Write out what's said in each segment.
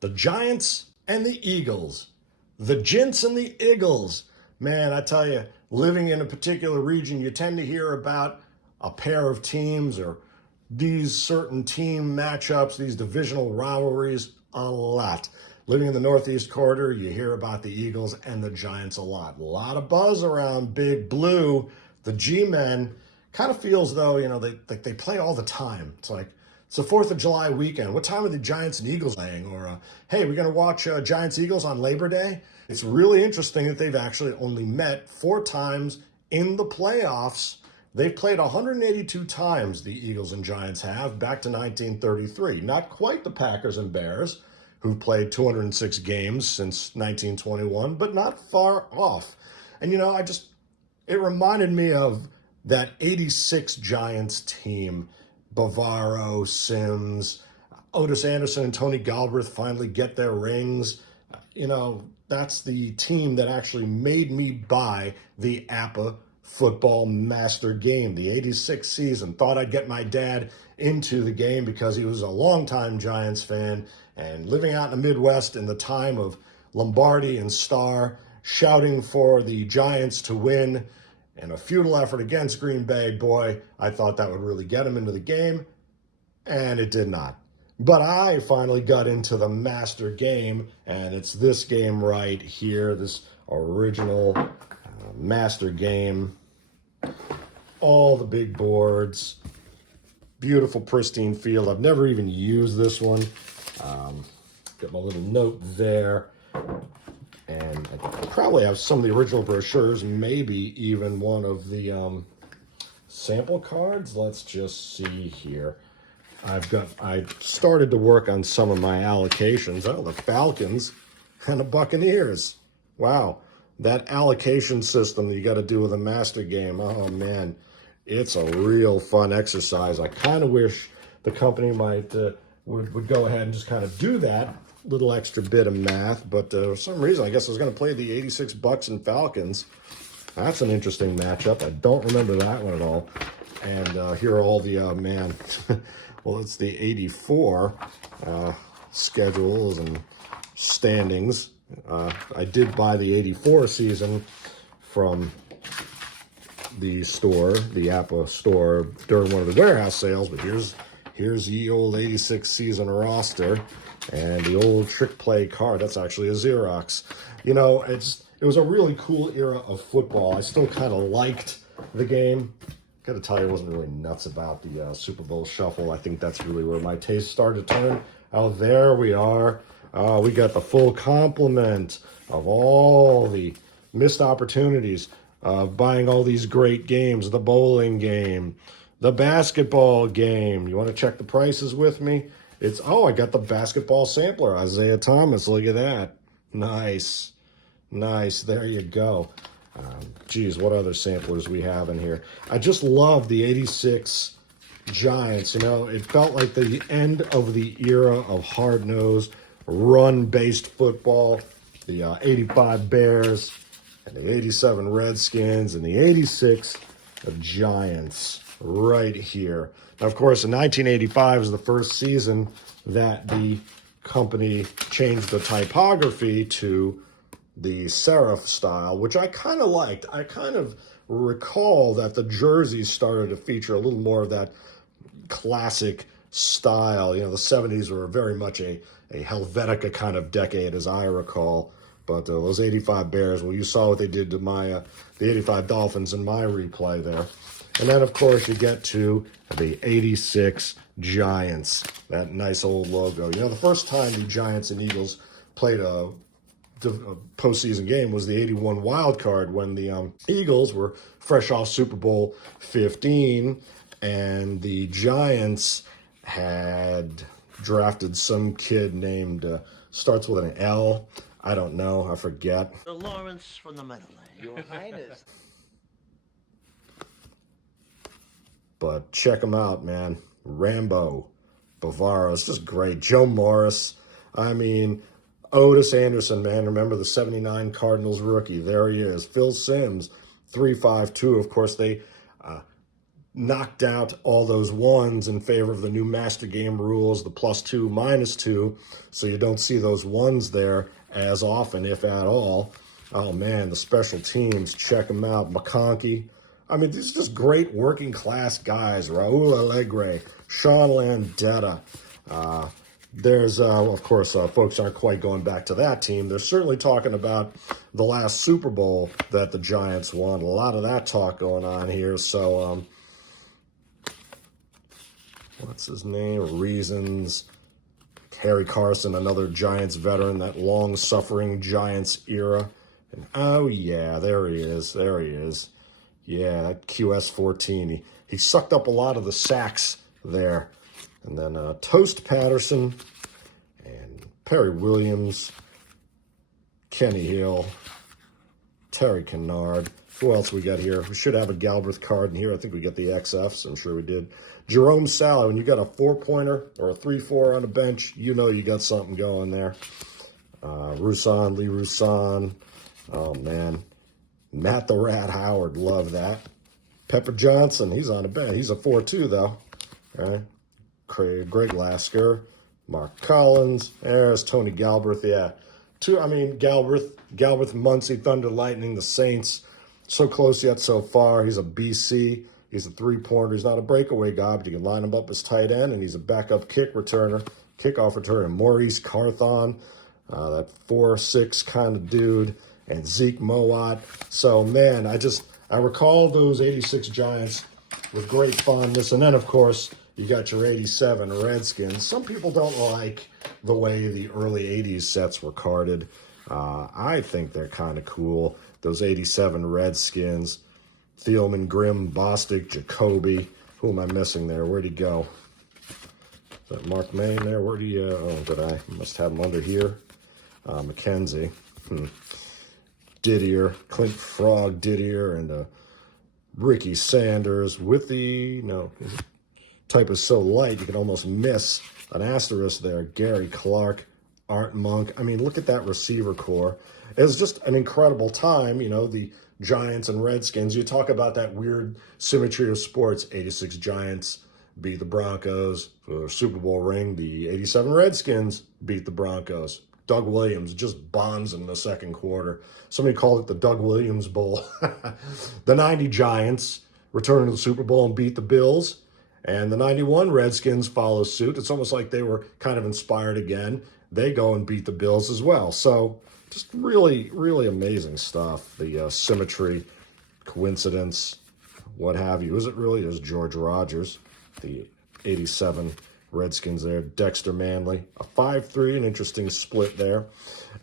The Giants and the Eagles. The Jints and the Eagles. Man, I tell you, living in a particular region, you tend to hear about a pair of teams or these certain team matchups, these divisional rivalries a lot. Living in the Northeast Corridor, you hear about the Eagles and the Giants a lot. A lot of buzz around Big Blue. The G-Men kind of feels though, they play all the time. It's like, it's the 4th of July weekend. What time are the Giants and Eagles playing? Or, hey, we're going to watch Giants-Eagles on Labor Day? It's really interesting that they've actually only met 4 times in the playoffs. They've played 182 times, the Eagles and Giants have, back to 1933. Not quite the Packers and Bears, who've played 206 games since 1921, but not far off. And, it reminded me of that 86 Giants team. Bavaro, Sims, Otis Anderson, and Tony Galbraith finally get their rings. That's the team that actually made me buy the APBA Football Master Game, the 86 season. Thought I'd get my dad into the game because he was a longtime Giants fan, and living out in the Midwest in the time of Lombardi and Starr shouting for the Giants to win and a futile effort against Green Bay, boy, I thought that would really get him into the game, and it did not. But I finally got into the Master Game, and it's this game right here, this original Master Game. All the big boards, beautiful, pristine field. I've never even used this one. Got my little note there. And I probably have some of the original brochures, maybe even one of the sample cards. Let's just see here. I started to work on some of my allocations. Oh, the Falcons and the Buccaneers. Wow. That allocation system that you got to do with a Master Game. Oh, man. It's a real fun exercise. I kind of wish the company might would go ahead and just kind of do that little extra bit of math, but for some reason, I guess I was going to play the 86 Bucks and Falcons. That's an interesting matchup. I don't remember that one at all. And here are all the, well, it's the 84 schedules and standings. I did buy the 84 season from the store, the APBA store, during one of the warehouse sales, but here's the old 86 season roster. And the old trick play card, that's actually a Xerox. It was a really cool era of football. I still kind of liked the game. Got to tell you, I wasn't really nuts about the Super Bowl shuffle. I think that's really where my taste started to turn. Oh, there we are. We got the full complement of all the missed opportunities of buying all these great games. The bowling game, the basketball game. You want to check the prices with me? I got the basketball sampler, Isaiah Thomas. Look at that. Nice. There you go. Geez, what other samplers we have in here? I just love the 86 Giants. It felt like the end of the era of hard-nosed, run-based football. The 85 Bears and the 87 Redskins and the 86 Giants right here. Now, of course, in 1985 was the first season that the company changed the typography to the serif style, which I kind of liked. I kind of recall that the jerseys started to feature a little more of that classic style. The 70s were very much a Helvetica kind of decade, as I recall. But those 85 Bears, well, you saw what they did to the 85 Dolphins in my replay there. And then, of course, you get to the 86 Giants, that nice old logo. The first time the Giants and Eagles played a postseason game was the 81 wild card when the Eagles were fresh off Super Bowl 15, and the Giants had drafted some kid named, starts with an L. I don't know. I forget. The Lawrence from the Meadowland. Your Highness. But check them out, man. Rambo, Bavaro, it's just great. Joe Morris. Otis Anderson, man. Remember the 79 Cardinals rookie. There he is. Phil Simms, 3.52. Of course, they knocked out all those ones in favor of the new Master Game rules, the +2, -2, so you don't see those ones there as often, if at all. Oh, man, the special teams, check them out. McConkey. I mean, these are just great working-class guys. Raul Alegre, Sean Landetta. There's, of course, folks aren't quite going back to that team. They're certainly talking about the last Super Bowl that the Giants won. A lot of that talk going on here. So, what's his name? Reasons. Harry Carson, another Giants veteran, that long-suffering Giants era. And, oh, yeah, there he is. There he is. Yeah, that QS14. He sucked up a lot of the sacks there. And then Toast Patterson and Perry Williams, Kenny Hill, Terry Kennard. Who else we got here? We should have a Galbraith card in here. I think we got the XFs. I'm sure we did. Jerome Salo. When you got a 4-pointer or a 3-4 on the bench, you know you got something going there. Roussan, Lee Roussan. Oh, man. Matt the Rat Howard. Love that. Pepper Johnson. He's on the bench. He's a 4-2, though. All right. Greg Lasker, Mark Collins, there's Tony Galbraith, yeah. Galbraith, Muncie, Thunder, Lightning, the Saints, so close yet so far. He's a BC, he's a 3-pointer, he's not a breakaway guy, but you can line him up as tight end, and he's a backup kickoff returner. Maurice Carthon, that 4-6 kind of dude, and Zeke Mowat. So, man, I recall those 86 Giants with great fondness, and then, of course, you got your 87 Redskins. Some people don't like the way the early 80s sets were carded. I think they're kind of cool. Those 87 Redskins. Thielman, Grimm, Bostic, Jacoby. Who am I missing there? Where'd he go? Is that Mark Main there? Where'd he... I must have him under here. McKenzie. Didier. Clint Frog Didier. And Ricky Sanders with the... No... Type is so light, you can almost miss an asterisk there. Gary Clark, Art Monk. I mean, look at that receiver core. It was just an incredible time, you know, the Giants and Redskins. You talk about that weird symmetry of sports. 86 Giants beat the Broncos for the Super Bowl ring. The 87 Redskins beat the Broncos. Doug Williams just bombs in the second quarter. Somebody called it the Doug Williams Bowl. The 90 Giants returned to the Super Bowl and beat the Bills. And the 91 Redskins follow suit. It's almost like they were kind of inspired again. They go and beat the Bills as well. So just really, really amazing stuff. The symmetry, coincidence, what have you. Is it really? There's George Rogers, the 87 Redskins there. Dexter Manley, a 5-3, an interesting split there.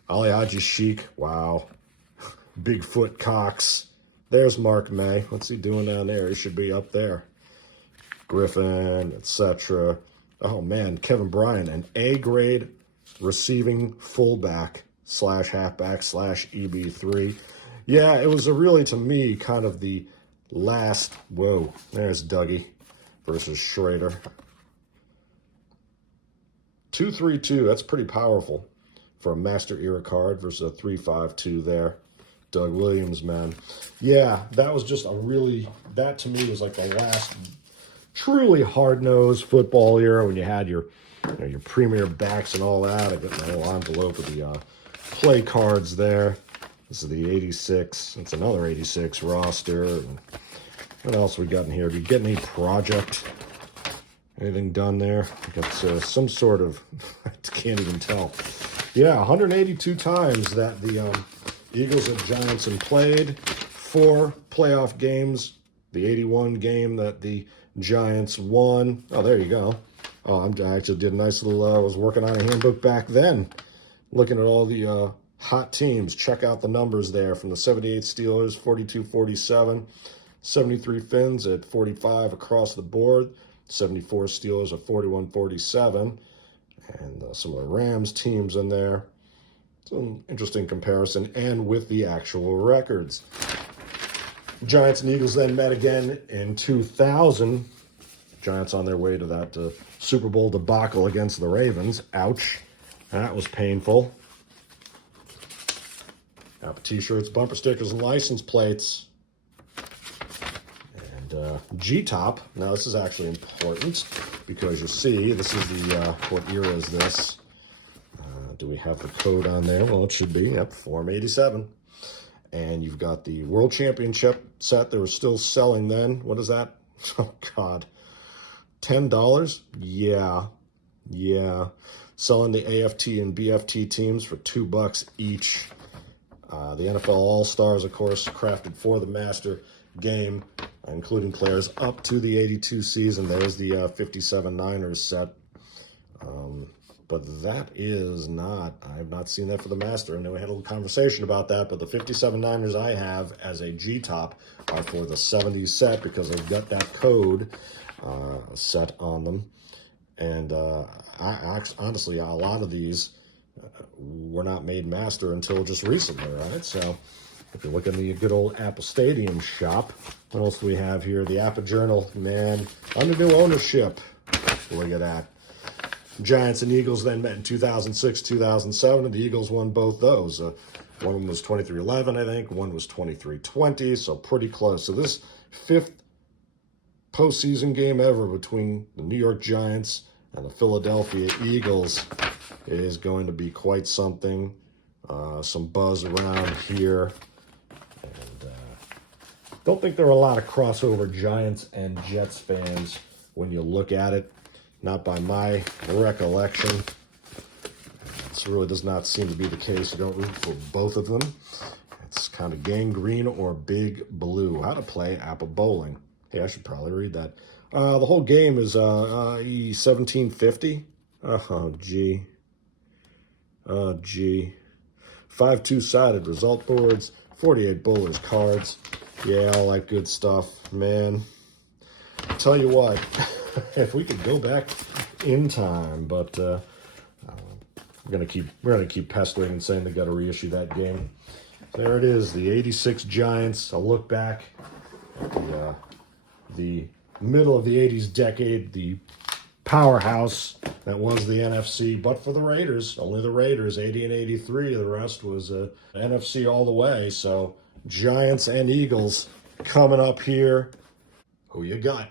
Ali Haji Sheik, wow. Bigfoot Cox. There's Mark May. What's he doing down there? He should be up there. Griffin, etc. Oh, man, Kevin Bryant, an A-grade receiving fullback / halfback / EB3. Yeah, it was really, to me, kind of the last... Whoa, there's Dougie versus Schrader. 2-3-2, that's pretty powerful for a Master Era card versus a 3-5-2 there. Doug Williams, man. Yeah, that was just a really... That, to me, was like the last... truly hard-nosed football era when you had your premier backs and all that. I got my little envelope with the play cards there. This is the 86. It's another 86 roster. And what else we got in here? Do you get any project? Anything done there? We got some sort of... I can't even tell. Yeah, 182 times that the Eagles and Giants have played. 4 playoff games. The 81 game that the Giants won. Oh, there you go. Oh, I actually did a nice little, I was working on a handbook back then, looking at all the hot teams. Check out the numbers there from the 78 Steelers, 42-47, 73 Finns at 45 across the board, 74 Steelers at 41-47, and some of the Rams teams in there. Some interesting comparison, and with the actual records. Giants and Eagles then met again in 2000. Giants on their way to that Super Bowl debacle against the Ravens. Ouch. That was painful. Apple t-shirts, bumper stickers, and license plates. And And G-top. Now this is actually important because you see, this is the, what era is this? Do we have the code on there? Well, it should be, yep, Form 87. And you've got the World Championship set they were still selling then. What is that? Oh, God. $10? Yeah. Selling the AFT and BFT teams for $2 each. The NFL All-Stars, of course, crafted for the Master Game, including players up to the 82 season. There's the 57 Niners set. But that is not, I have not seen that for the Master. I know we had a little conversation about that, but the 57 Niners I have as a G-top are for the 70s set because they've got that code set on them. And honestly, a lot of these were not made Master until just recently, right? So if you look in the good old Apple Stadium shop, what else do we have here? The APBA Journal, man, under new ownership. Look at that. Giants and Eagles then met in 2006, 2007, and the Eagles won both those. One of them was 23-11, I think. One was 23-20, so pretty close. So this 5th postseason game ever between the New York Giants and the Philadelphia Eagles is going to be quite something. Some buzz around here. And don't think there are a lot of crossover Giants and Jets fans when you look at it. Not by my recollection. This really does not seem to be the case. You don't root for both of them. It's kind of gangrene or big blue. How to play APBA bowling. Hey, I should probably read that. The whole game is 1750. Oh, gee. 5 two-sided result boards. 48 bowlers cards. Yeah, all that good stuff, man. Tell you what. If we could go back in time, but we're gonna keep pestering and saying they got to reissue that game. There it is, the '86 Giants. A look back at the middle of the '80s decade, the powerhouse that was the NFC. But for the Raiders, only the Raiders, 80 and 83. The rest was NFC all the way. So Giants and Eagles coming up here. Who you got?